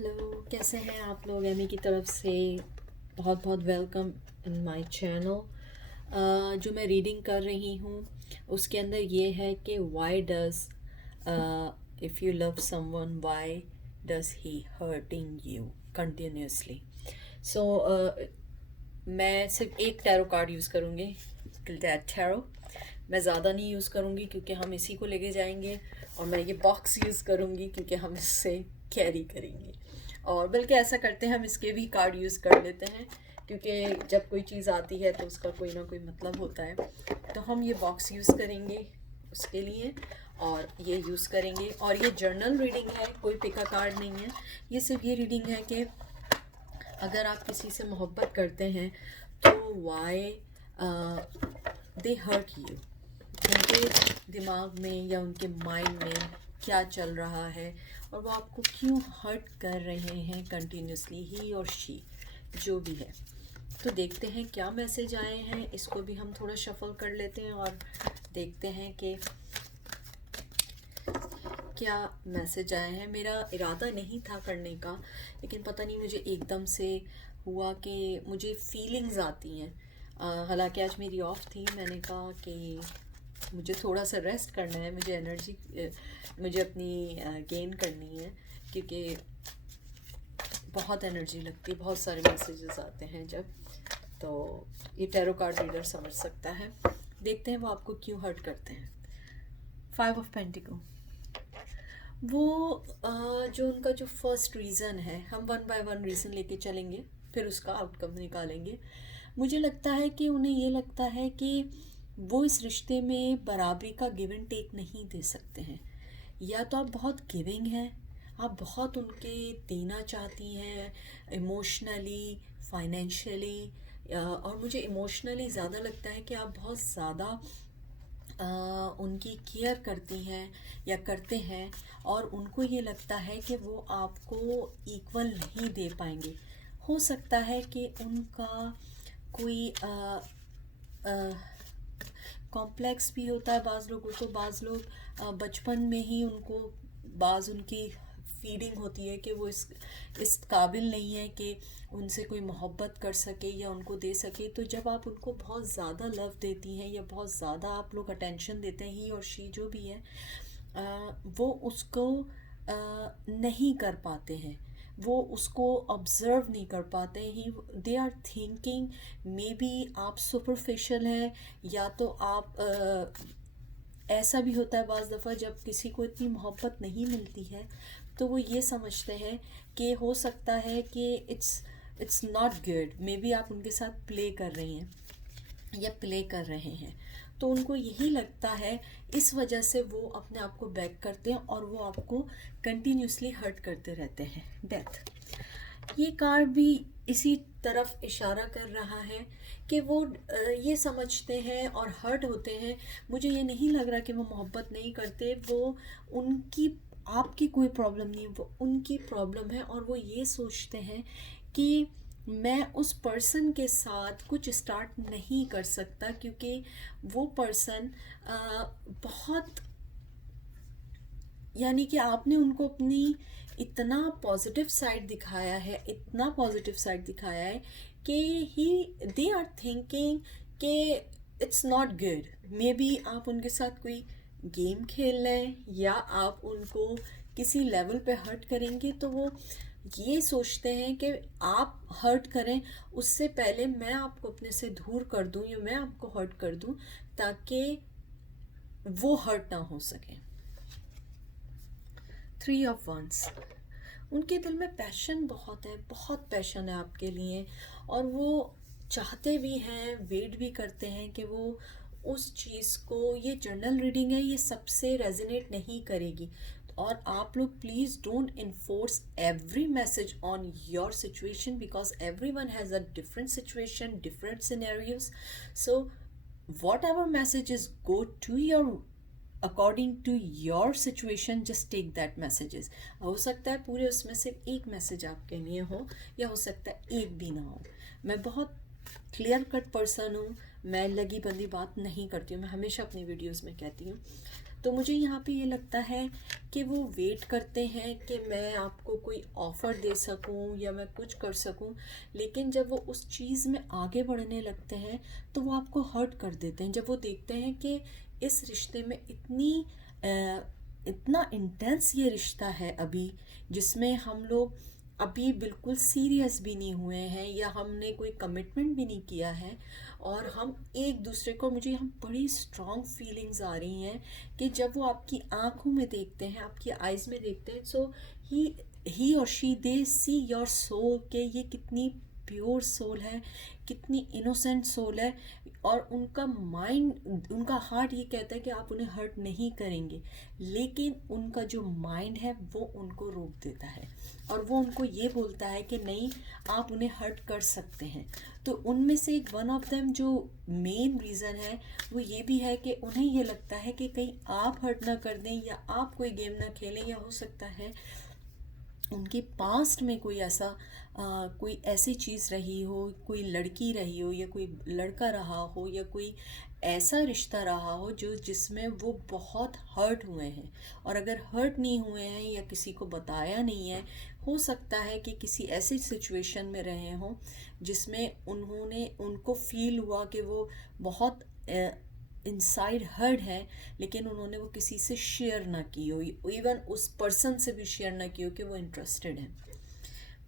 Hello, कैसे हैं आप लोग? एमी की तरफ से बहुत बहुत वेलकम इन माय चैनल। जो मैं रीडिंग कर रही हूँ उसके अंदर ये है कि why does if you love someone why does he hurting you continuously. So मैं सिर्फ एक टैरो कार्ड यूज़ करूँगी, दैट टैरो। मैं ज़्यादा नहीं यूज़ करूँगी क्योंकि हम इसी को लेके जाएंगे, और मैं ये बॉक्स यूज़ करूँगी क्योंकि हम इससे कैरी करेंगे। और बल्कि ऐसा करते हैं, हम इसके भी कार्ड यूज़ कर लेते हैं क्योंकि जब कोई चीज़ आती है तो उसका कोई ना कोई मतलब होता है। तो हम ये बॉक्स यूज़ करेंगे उसके लिए, और ये यूज़ करेंगे। और ये जर्नल रीडिंग है, कोई पिका कार्ड नहीं है। ये सिर्फ ये रीडिंग है कि अगर आप किसी से मोहब्बत करते हैं तो वाई दे हर्ट यू, उनके दिमाग में या उनके माइंड में क्या चल रहा है और वो आपको क्यों हर्ट कर रहे हैं कंटिन्यूसली, ही और शी जो भी है। तो देखते हैं क्या मैसेज आए हैं। इसको भी हम थोड़ा शफल कर लेते हैं और देखते हैं कि क्या मैसेज आए हैं। मेरा इरादा नहीं था करने का, लेकिन पता नहीं मुझे एकदम से हुआ कि मुझे फीलिंग्स आती हैं। हालांकि आज मेरी ऑफ थी, मैंने कहा कि मुझे थोड़ा सा रेस्ट करना है, मुझे एनर्जी मुझे अपनी गेन करनी है, क्योंकि बहुत एनर्जी लगती है, बहुत सारे मैसेजेस आते हैं जब। तो ये टैरो कार्ड रीडर समझ सकता है। देखते हैं वो आपको क्यों हर्ट करते हैं। 5 ऑफ पेंटिकल, वो जो उनका जो फर्स्ट रीज़न है, हम वन बाय वन रीज़न लेके चलेंगे, फिर उसका आउटकम निकालेंगे। मुझे लगता है कि उन्हें ये लगता है कि वो इस रिश्ते में बराबरी का गिव एंड टेक नहीं दे सकते हैं। या तो आप बहुत गिविंग हैं, आप बहुत उनके देना चाहती हैं इमोशनली, फाइनेंशियली, और मुझे इमोशनली ज़्यादा लगता है कि आप बहुत ज़्यादा उनकी केयर करती हैं या करते हैं, और उनको ये लगता है कि वो आपको इक्वल नहीं दे पाएंगे। हो सकता है कि उनका कोई कॉम्प्लेक्स भी होता है बाज़ लोगों को। बाज़ लोग बचपन में ही उनको बाज़ उनकी फीलिंग होती है कि वो इस काबिल नहीं है कि उनसे कोई मोहब्बत कर सके या उनको दे सके। तो जब आप उनको बहुत ज़्यादा लव देती हैं या बहुत ज़्यादा आप लोग अटेंशन देते हैं, ही और शी जो भी है, वो उसको नहीं कर पाते हैं, वो उसको ऑब्ज़र्व नहीं कर पाते ही। They are thinking maybe आप सुपरफिशियल हैं, या तो आप ऐसा भी होता है बाज़ दफ़ा जब किसी को इतनी मोहब्बत नहीं मिलती है तो वो ये समझते हैं कि हो सकता है कि it's not good, may be आप उनके साथ प्ले कर रही हैं या प्ले कर रहे हैं। तो उनको यही लगता है, इस वजह से वो अपने आप को बैक करते हैं और वो आपको कंटिन्यूसली हर्ट करते रहते हैं। डेथ, ये कार्ड भी इसी तरफ इशारा कर रहा है कि वो ये समझते हैं और हर्ट होते हैं। मुझे ये नहीं लग रहा कि वो मोहब्बत नहीं करते, वो उनकी आपकी कोई प्रॉब्लम नहीं है, वो उनकी प्रॉब्लम है। और वो ये सोचते हैं कि मैं उस पर्सन के साथ कुछ स्टार्ट नहीं कर सकता क्योंकि वो पर्सन बहुत, यानी कि आपने उनको अपनी इतना पॉजिटिव साइड दिखाया है, इतना पॉजिटिव साइड दिखाया है कि ही दे आर थिंकिंग कि it's not good. May be आप उनके साथ कोई गेम खेल लें या आप उनको किसी लेवल पे हर्ट करेंगे, तो वो ये सोचते हैं कि आप हर्ट करें उससे पहले मैं आपको अपने से दूर कर दूं या मैं आपको हर्ट कर दूं, ताकि वो हर्ट ना हो सके। 3 ऑफ वंस, उनके दिल में पैशन बहुत है, बहुत पैशन है आपके लिए, और वो चाहते भी हैं, वेट भी करते हैं कि वो उस चीज़ को, ये जर्नल रीडिंग है, ये सबसे रेजोनेट नहीं करेगी। और आप लोग please don't enforce every message on your situation, because every one has a different situation, different scenarios. So whatever messages go to your according to your situation, just take that messages. हो सकता है पूरे उसमें सिर्फ एक message आपके लिए हो, या हो सकता है एक भी ना हो। मैं बहुत क्लियर कट पर्सन हूँ, मैं लगी बंदी बात नहीं करती हूँ, मैं हमेशा अपनी वीडियोस में कहती हूँ तो मुझे यहाँ पे ये लगता है कि वो वेट करते हैं कि मैं आपको कोई ऑफ़र दे सकूं या मैं कुछ कर सकूं, लेकिन जब वो उस चीज़ में आगे बढ़ने लगते हैं तो वो आपको हर्ट कर देते हैं। जब वो देखते हैं कि इस रिश्ते में इतना इंटेंस ये रिश्ता है अभी, जिसमें हम लोग अभी बिल्कुल सीरियस भी नहीं हुए हैं या हमने कोई कमिटमेंट भी नहीं किया है, और हम एक दूसरे को, मुझे यहाँ बड़ी स्ट्रॉन्ग फीलिंग्स आ रही हैं कि जब वो आपकी आंखों में देखते हैं, आपकी आइज़ में देखते हैं, so he or she they see your soul, के ये कितनी प्योर सोल है, कितनी इनोसेंट सोल है। और उनका माइंड, उनका हार्ट ये कहता है कि आप उन्हें हर्ट नहीं करेंगे, लेकिन उनका जो माइंड है वो उनको रोक देता है और वो उनको ये बोलता है कि नहीं, आप उन्हें हर्ट कर सकते हैं। तो उनमें से एक वन ऑफ देम जो मेन रीज़न है वो ये भी है कि उन्हें ये लगता है कि कहीं आप हर्ट ना कर दें या आप कोई गेम ना खेलें, या हो सकता है उनके पास्ट में कोई ऐसी चीज़ रही हो, कोई लड़की रही हो या कोई लड़का रहा हो या कोई ऐसा रिश्ता रहा हो जो जिसमें वो बहुत हर्ट हुए हैं। और अगर हर्ट नहीं हुए हैं या किसी को बताया नहीं है, हो सकता है कि किसी ऐसी सिचुएशन में रहे हों जिसमें उनको फील हुआ कि वो बहुत इनसाइड हर्ट है, लेकिन उन्होंने वो किसी से शेयर ना की हो, इवन उस पर्सन से भी शेयर ना की हो कि वो इंटरेस्टेड है।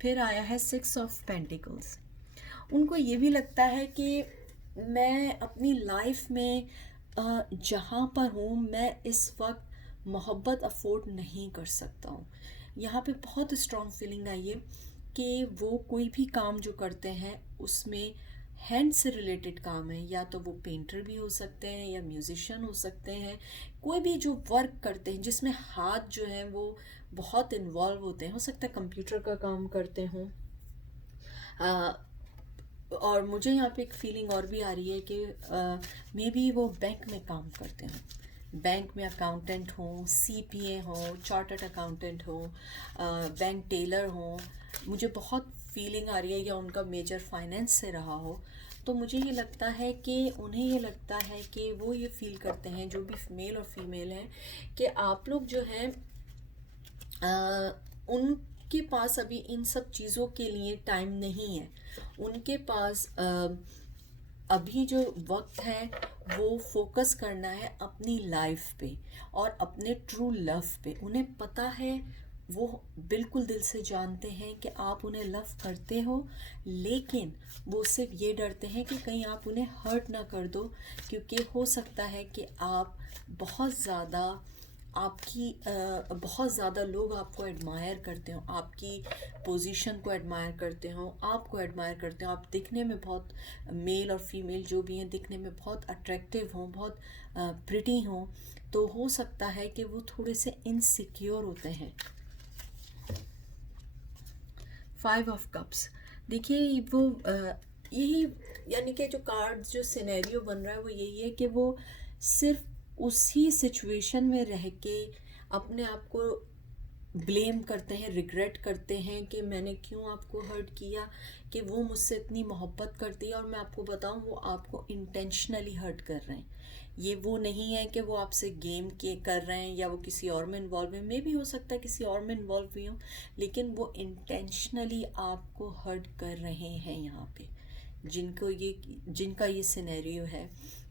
फिर आया है 6 ऑफ पेंटिकल्स। उनको ये भी लगता है कि मैं अपनी लाइफ में जहाँ पर हूँ मैं इस वक्त मोहब्बत अफोर्ड नहीं कर सकता हूँ। यहाँ पे बहुत स्ट्रॉन्ग फीलिंग आई है कि वो कोई भी काम जो करते हैं उसमें हैंड से रिलेटेड काम है, या तो वो पेंटर भी हो सकते हैं या म्यूजिशियन हो सकते हैं। कोई भी जो वर्क करते हैं जिसमें हाथ जो हैं वो बहुत इन्वॉल्व होते हैं, हो सकता है कंप्यूटर का काम करते हों। और मुझे यहाँ पे एक फीलिंग और भी आ रही है कि मे बी वो बैंक में काम करते हों, बैंक में अकाउंटेंट हों, सीपीए हों, चार्टर्ड अकाउंटेंट हों, बैंक टेलर हों। मुझे बहुत फीलिंग आ रही है, या उनका मेजर फाइनेंस से रहा हो। तो मुझे ये लगता है कि उन्हें ये लगता है कि वो ये फील करते हैं, जो भी मेल और फीमेल हैं, कि आप लोग जो हैं उनके पास अभी इन सब चीज़ों के लिए टाइम नहीं है। उनके पास अभी जो वक्त है वो फोकस करना है अपनी लाइफ पे और अपने ट्रू लव पे। उन्हें पता है, वो बिल्कुल दिल से जानते हैं कि आप उन्हें लव करते हो, लेकिन वो सिर्फ ये डरते हैं कि कहीं आप उन्हें हर्ट ना कर दो, क्योंकि हो सकता है कि आप बहुत ज़्यादा बहुत ज़्यादा लोग आपको एडमायर करते हो, आपकी पोजीशन को एडमायर करते हो, आपको एडमायर करते हो, आप दिखने में बहुत, मेल और फीमेल जो भी हैं, दिखने में बहुत अट्रैक्टिव हों, बहुत प्रिटी हों, तो हो सकता है कि वो थोड़े से इनसिक्योर होते हैं। 5 ऑफ कप्स, देखिए वो यही, यानी कि जो कार्ड्स, जो सिनेरियो बन रहा है वो यही है कि वो सिर्फ उसी सिचुएशन में रह के अपने आप को ब्लेम करते हैं, रिग्रेट करते हैं कि मैंने क्यों आपको हर्ट किया, कि वो मुझसे इतनी मोहब्बत करती है। और मैं आपको बताऊं, वो आपको इंटेंशनली हर्ट कर रहे हैं। ये वो नहीं है कि वो आपसे गेम के कर रहे हैं या वो किसी और में इन्वॉल्व है, मे भी हो सकता है किसी और में इन्वॉल्व भी हो, लेकिन वो इंटेंशनली आपको हर्ट कर रहे हैं। यहाँ पे जिनका ये सिनेरियो है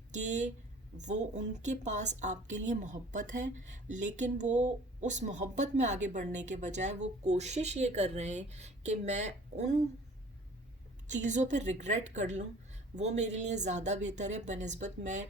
कि वो, उनके पास आपके लिए मोहब्बत है, लेकिन वो उस मोहब्बत में आगे बढ़ने के बजाय वो कोशिश ये कर रहे हैं कि मैं उन चीज़ों पे रिग्रेट कर लूँ, वो मेरे लिए ज़्यादा बेहतर है बनस्बत मैं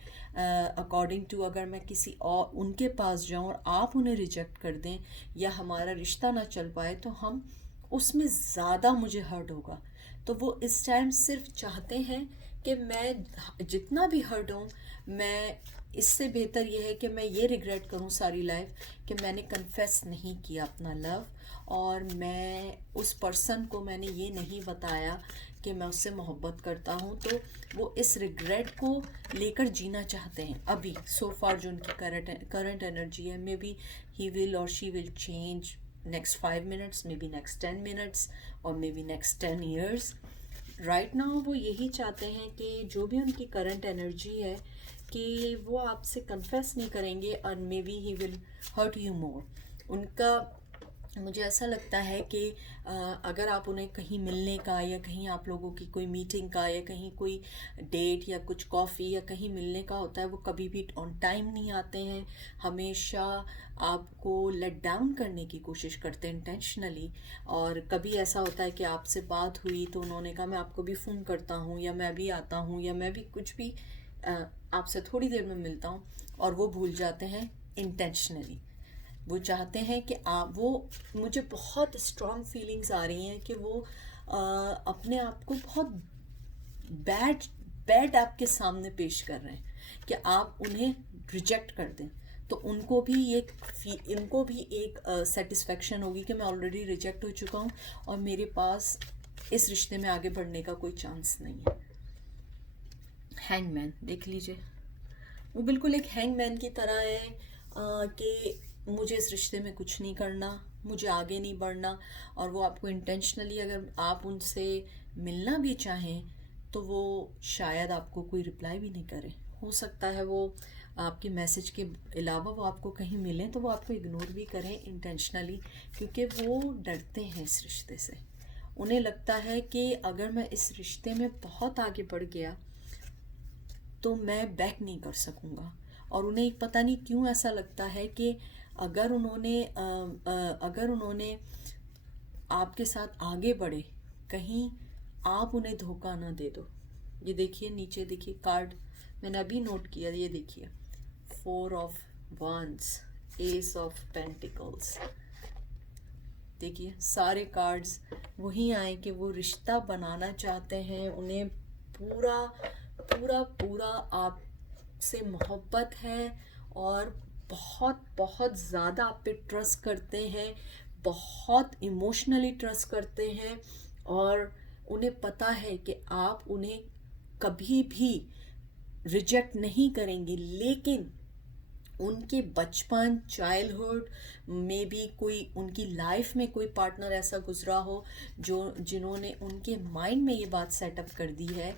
अकॉर्डिंग टू, अगर मैं किसी और उनके पास जाऊँ और आप उन्हें रिजेक्ट कर दें या हमारा रिश्ता ना चल पाए, तो हम उसमें ज़्यादा मुझे हर्ट होगा। तो वो इस टाइम सिर्फ चाहते हैं कि मैं जितना भी हर्ट हूँ, मैं, इससे बेहतर ये है कि मैं ये रिग्रेट करूँ सारी लाइफ कि मैंने कन्फेस नहीं किया अपना लव, और मैं उस पर्सन को मैंने ये नहीं बताया कि मैं उससे मोहब्बत करता हूँ। तो वो इस रिग्रेट को लेकर जीना चाहते हैं अभी, सो फार जो उनकी करंट एनर्जी है। मे बी ही विल और she will change next 5 minutes, may be next 10 minutes, और may be next 10 years। Right now वो यही चाहते हैं कि जो भी उनकी करंट एनर्जी है कि वो आपसे कन्फेस नहीं करेंगे और maybe he will hurt you more. उनका मुझे ऐसा लगता है कि अगर आप उन्हें कहीं मिलने का या कहीं आप लोगों की कोई मीटिंग का या कहीं कोई डेट या कुछ कॉफ़ी या कहीं मिलने का होता है, वो कभी भी ऑन टाइम नहीं आते हैं, हमेशा आपको लेट डाउन करने की कोशिश करते हैं इंटेंशनली। और कभी ऐसा होता है कि आपसे बात हुई तो उन्होंने कहा मैं आपको भी फ़ोन करता हूँ या मैं भी आता हूँ या मैं भी कुछ भी आपसे थोड़ी देर में मिलता हूँ, और वो भूल जाते हैं इंटेंशनली। वो चाहते हैं कि आप वो मुझे बहुत स्ट्रॉन्ग फीलिंग्स आ रही हैं कि वो अपने आप को बहुत बैड बैड आपके सामने पेश कर रहे हैं कि आप उन्हें रिजेक्ट कर दें। तो उनको भी इनको भी एक सेटिस्फेक्शन होगी कि मैं ऑलरेडी रिजेक्ट हो चुका हूँ और मेरे पास इस रिश्ते में आगे बढ़ने का कोई चांस नहीं है। हैंगमैन देख लीजिए, वो बिल्कुल एक हैंगमैन की तरह है कि मुझे इस रिश्ते में कुछ नहीं करना, मुझे आगे नहीं बढ़ना। और वो आपको इंटेंशनली अगर आप उनसे मिलना भी चाहें तो वो शायद आपको कोई रिप्लाई भी नहीं करे। हो सकता है वो आपके मैसेज के अलावा वो आपको कहीं मिलें तो वो आपको इग्नोर भी करें इंटेंशनली, क्योंकि वो डरते हैं इस रिश्ते से। उन्हें लगता है कि अगर मैं इस रिश्ते में बहुत आगे बढ़ गया तो मैं बैक नहीं कर सकूँगा। और उन्हें पता नहीं क्यों ऐसा लगता है कि अगर उन्होंने आपके साथ आगे बढ़े, कहीं आप उन्हें धोखा ना दे दो। ये देखिए नीचे देखिए कार्ड, मैंने अभी नोट किया, ये देखिए 4 of wands, S of pentacles. देखिए सारे कार्ड्स वही आए कि वो रिश्ता बनाना चाहते हैं, उन्हें पूरा पूरा पूरा आपसे मोहब्बत है और बहुत बहुत ज़्यादा आप पे ट्रस्ट करते हैं, बहुत इमोशनली ट्रस्ट करते हैं। और उन्हें पता है कि आप उन्हें कभी भी रिजेक्ट नहीं करेंगे, लेकिन उनके बचपन चाइल्डहुड में भी कोई उनकी लाइफ में कोई पार्टनर ऐसा गुजरा हो जिन्होंने उनके माइंड में ये बात सेटअप कर दी है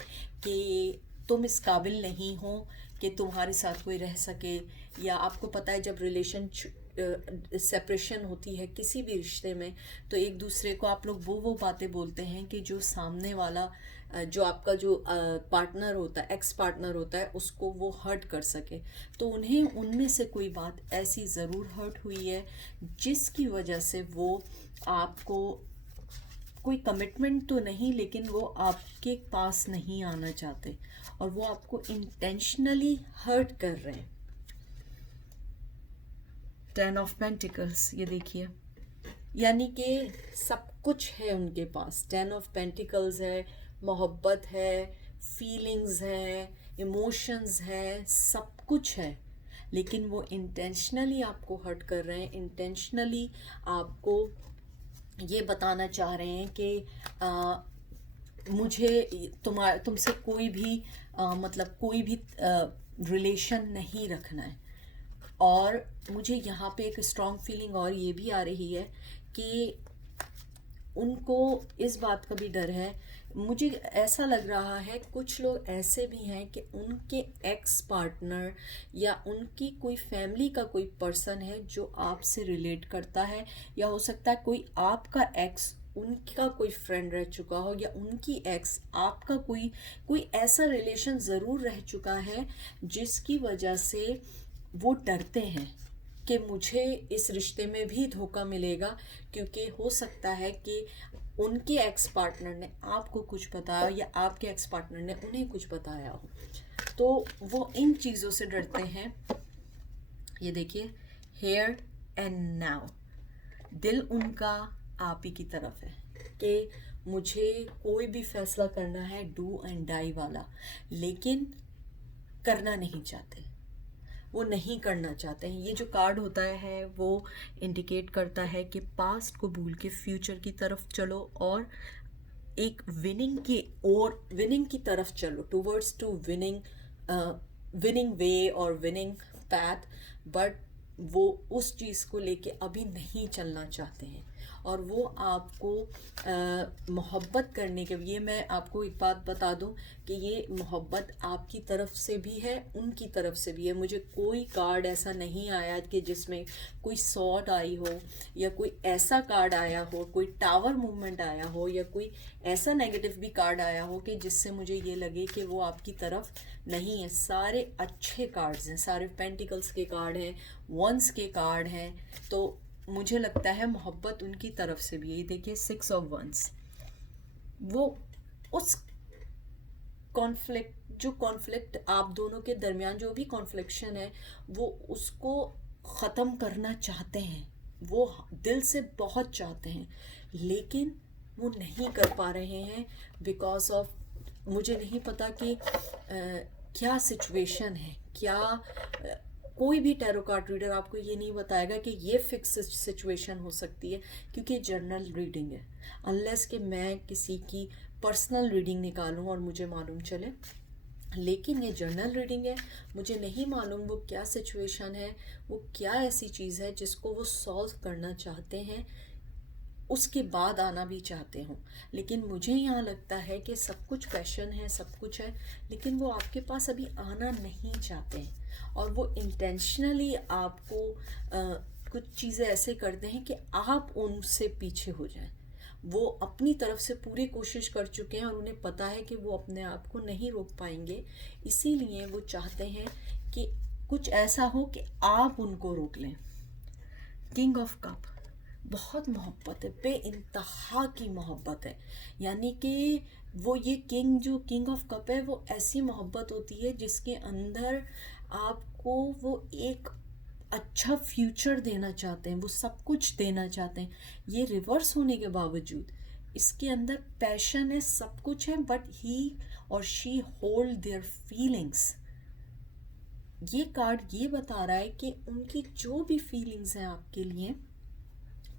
कि तुम इस काबिल नहीं हो कि तुम्हारे साथ कोई रह सके। या आपको पता है जब रिलेशन सेपरेशन होती है किसी भी रिश्ते में, तो एक दूसरे को आप लोग वो बातें बोलते हैं कि जो सामने वाला जो आपका जो पार्टनर होता है, एक्स पार्टनर होता है, उसको वो हर्ट कर सके। तो उन्हें उनमें से कोई बात ऐसी ज़रूर हर्ट हुई है जिसकी वजह से वो आपको कोई कमिटमेंट तो नहीं, लेकिन वो आपके पास नहीं आना चाहते और वो आपको इंटेंशनली हर्ट कर रहे हैं। 10 ऑफ पेंटिकल्स, ये देखिए, यानी कि सब कुछ है उनके पास। 10 ऑफ पेंटिकल्स है, मोहब्बत है, फीलिंग्स है, इमोशंस है, सब कुछ है, लेकिन वो इंटेंशनली आपको हर्ट कर रहे हैं, इंटेंशनली आपको ये बताना चाह रहे हैं कि मुझे तुमसे कोई भी मतलब कोई भी रिलेशन नहीं रखना है। और मुझे यहाँ पे एक स्ट्रॉन्ग फीलिंग और ये भी आ रही है कि उनको इस बात का भी डर है। मुझे ऐसा लग रहा है कुछ लोग ऐसे भी हैं कि उनके एक्स पार्टनर या उनकी कोई फैमिली का कोई पर्सन है जो आपसे रिलेट करता है, या हो सकता है कोई आपका एक्स उनका कोई फ्रेंड रह चुका हो, या उनकी एक्स आपका कोई ऐसा रिलेशन ज़रूर रह चुका है जिसकी वजह से वो डरते हैं कि मुझे इस रिश्ते में भी धोखा मिलेगा, क्योंकि हो सकता है कि उनके एक्स पार्टनर ने आपको कुछ बताया या आपके एक्स पार्टनर ने उन्हें कुछ बताया हो। तो वो इन चीज़ों से डरते हैं। ये देखिए हेयर एंड नाउ, दिल उनका आप ही की तरफ है कि मुझे कोई भी फैसला करना है डू एंड डाई वाला, लेकिन करना नहीं चाहते, वो नहीं करना चाहते हैं। ये जो कार्ड होता है वो इंडिकेट करता है कि पास्ट को भूल के फ्यूचर की तरफ चलो और एक विनिंग की तरफ चलो, टूवर्ड्स टू विनिंग वे और विनिंग पैथ। बट वो उस चीज़ को लेके अभी नहीं चलना चाहते हैं और वो आपको मोहब्बत करने के लिए, मैं आपको एक बात बता दूं कि ये मोहब्बत आपकी तरफ से भी है, उनकी तरफ से भी है। मुझे कोई कार्ड ऐसा नहीं आया कि जिसमें कोई सॉर्ड आई हो, या कोई ऐसा कार्ड आया हो, कोई टावर मूवमेंट आया हो, या कोई ऐसा नेगेटिव भी कार्ड आया हो कि जिससे मुझे ये लगे कि वो आपकी तरफ नहीं है। सारे अच्छे कार्ड्स हैं, सारे पेंटिकल्स के कार्ड हैं, वंस के कार्ड हैं। तो मुझे लगता है मोहब्बत उनकी तरफ से भी है। ये देखिए 6 ऑफ वंस, वो उस कॉन्फ्लिक्ट आप दोनों के दरमियान जो भी कॉन्फ्लिक्शन है, वो उसको ख़त्म करना चाहते हैं, वो दिल से बहुत चाहते हैं, लेकिन वो नहीं कर पा रहे हैं बिकॉज ऑफ, मुझे नहीं पता कि क्या सिचुएशन है, क्या कोई भी टैरो कार्ड रीडर आपको ये नहीं बताएगा कि ये फिक्स सिचुएशन हो सकती है, क्योंकि जर्नल रीडिंग है। अनलेस कि मैं किसी की पर्सनल रीडिंग निकालूं और मुझे मालूम चले, लेकिन ये जर्नल रीडिंग है। मुझे नहीं मालूम वो क्या सिचुएशन है, वो क्या ऐसी चीज़ है जिसको वो सॉल्व करना चाहते हैं, उसके बाद आना भी चाहते हों। लेकिन मुझे यहाँ लगता है कि सब कुछ पैशन है, सब कुछ है, लेकिन वो आपके पास अभी आना नहीं चाहते हैं, और वो इंटेंशनली आपको कुछ चीज़ें ऐसे करते हैं कि आप उनसे पीछे हो जाएं। वो अपनी तरफ से पूरी कोशिश कर चुके हैं और उन्हें पता है कि वो अपने आप को नहीं रोक पाएंगे, इसीलिए वो चाहते हैं कि कुछ ऐसा हो कि आप उनको रोक लें। किंग ऑफ कप, बहुत मोहब्बत है, बेइंतहा की मोहब्बत है। यानी कि वो ये जो किंग ऑफ कप है, वो ऐसी मोहब्बत होती है जिसके अंदर आपको वो एक अच्छा फ्यूचर देना चाहते हैं, वो सब कुछ देना चाहते हैं। ये रिवर्स होने के बावजूद इसके अंदर पैशन है, सब कुछ है, but he or she hold their feelings. ये कार्ड ये बता रहा है कि उनकी जो भी फीलिंग्स हैं आपके लिए,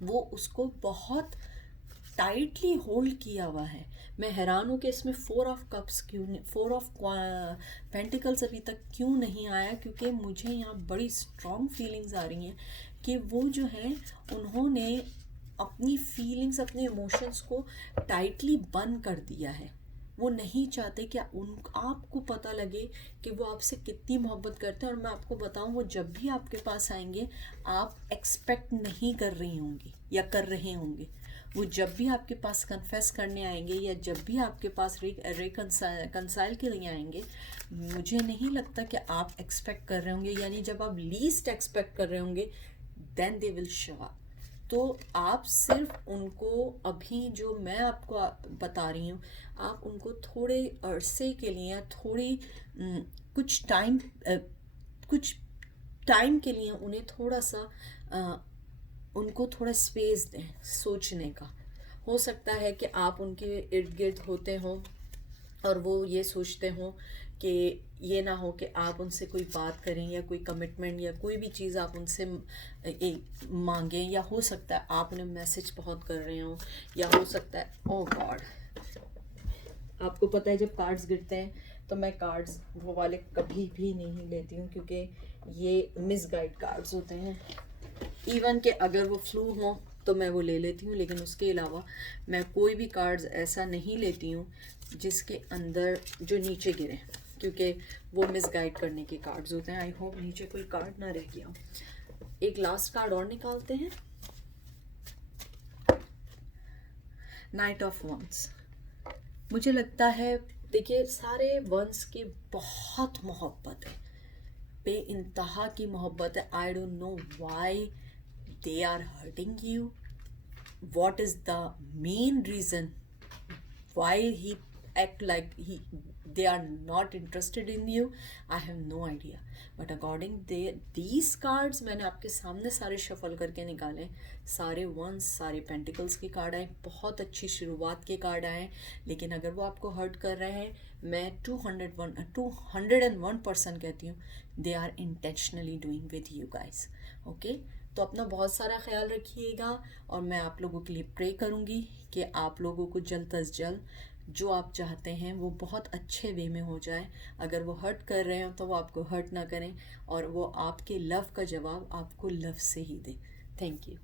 वो उसको बहुत टाइटली होल्ड किया हुआ है। मैं हैरान हूँ कि इसमें 4 ऑफ कप्स क्यों नहीं, 4 ऑफ पेंटिकल्स अभी तक क्यों नहीं आया, क्योंकि मुझे यहाँ बड़ी स्ट्रॉन्ग फीलिंग्स आ रही हैं कि वो जो है उन्होंने अपनी फीलिंग्स, अपने इमोशंस को टाइटली बंद कर दिया है। वो नहीं चाहते कि आपको पता लगे कि वो आपसे कितनी मोहब्बत करते हैं। और मैं आपको बताऊं, वो जब भी आपके पास आएंगे, आप एक्सपेक्ट नहीं कर रही होंगी या कर रहे होंगे। वो जब भी आपके पास कन्फेस करने आएंगे, या जब भी आपके पास रिकंसाइल के लिए आएंगे, मुझे नहीं लगता कि आप एक्सपेक्ट कर रहे होंगे। यानी जब आप लीस्ट एक्सपेक्ट कर रहे होंगे, then they will show up. तो आप सिर्फ उनको, अभी जो मैं आपको बता रही हूँ, आप उनको थोड़े अरसे के लिए, थोड़ी कुछ टाइम के लिए उन्हें थोड़ा सा उनको थोड़ा स्पेस दें सोचने का। हो सकता है कि आप उनके इर्द गिर्द होते हों और वो ये सोचते हों कि ये ना हो कि आप उनसे कोई बात करें, या कोई कमिटमेंट या कोई भी चीज़ आप उनसे मांगें, या हो सकता है आप उन्हें मैसेज बहुत कर रहे हों, या हो सकता है, ओह गॉड, आपको पता है जब कार्ड्स गिरते हैं तो मैं कार्ड्स वो वाले कभी भी नहीं लेती हूँ, क्योंकि ये मिसगाइड कार्ड्स होते हैं। इवन कि अगर वो फ्लू हो तो मैं वो ले लेती हूँ, लेकिन उसके अलावा मैं कोई भी कार्ड्स ऐसा नहीं लेती हूँ जिसके अंदर जो नीचे गिरे, क्योंकि वो मिसगाइड करने के कार्ड्स होते हैं। आई होप नीचे कोई कार्ड ना रह गया हो। एक लास्ट कार्ड और निकालते हैं, नाइट ऑफ वंस। मुझे लगता है, देखिए, सारे वंस की बहुत मोहब्बत है, बेइंतहा की मोहब्बत है। I don't know why they are hurting you, what is the main reason why he act like they are not interested in you, I have no idea, but according these cards मैंने आपके सामने सारे shuffle करके निकाले, सारे once, सारे pentacles के card आए, बहुत अच्छी शुरुआत के कार्ड आए। लेकिन अगर वो आपको हर्ट कर रहे हैं, मैं 201% कहती हूँ, they are intentionally doing with you guys. Okay, तो अपना बहुत सारा ख्याल रखिएगा, और मैं आप लोगों के लिए प्रे करूँगी कि आप लोगों को जल्द अज जल्द जो आप चाहते हैं वो बहुत अच्छे वे में हो जाए। अगर वो हर्ट कर रहे हो तो वो आपको हर्ट ना करें, और वो आपके लव का जवाब आपको लव से ही दें। Thank you.